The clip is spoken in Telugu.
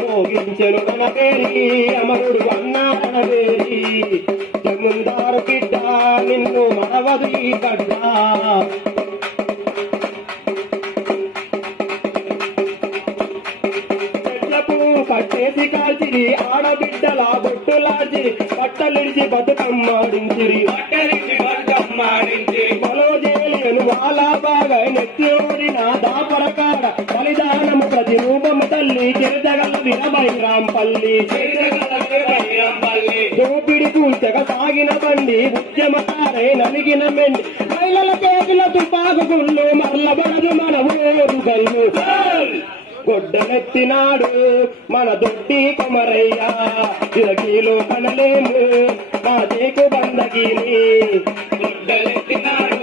మోగించెను తన పేరి అమరుడు అన్నా తన పేరి జముందారు బిడ్డ నిన్ను మరవదు ఈ గడ్డ పట్టేసి కాల్చిరి ఆడబిడ్డల బొట్టులాల్చిరి పట్టలిడిచి బతుకమ్మాడించిరి బలోజేలియను వాళ్ళ బాగా నెత్తి ఓడిన దాపరకాడ బలిదానము ప్రతి రూపము తల్లి చెరిదగల వినబైరాంపల్లి దోపిడి కూల్చక సాగిన బండి ఉద్యమకారే నలిగిన మెండి మహిళల చేతుల తుపాకు గుళ్ళు మరలబడదు మన ఊరు గల్లు గొడ్డనెత్తినాడు మన దొడ్డి కొమరయ్య తిరగీలో కనలేము మా చేకు బందగిని గొడ్డనెత్తినాడు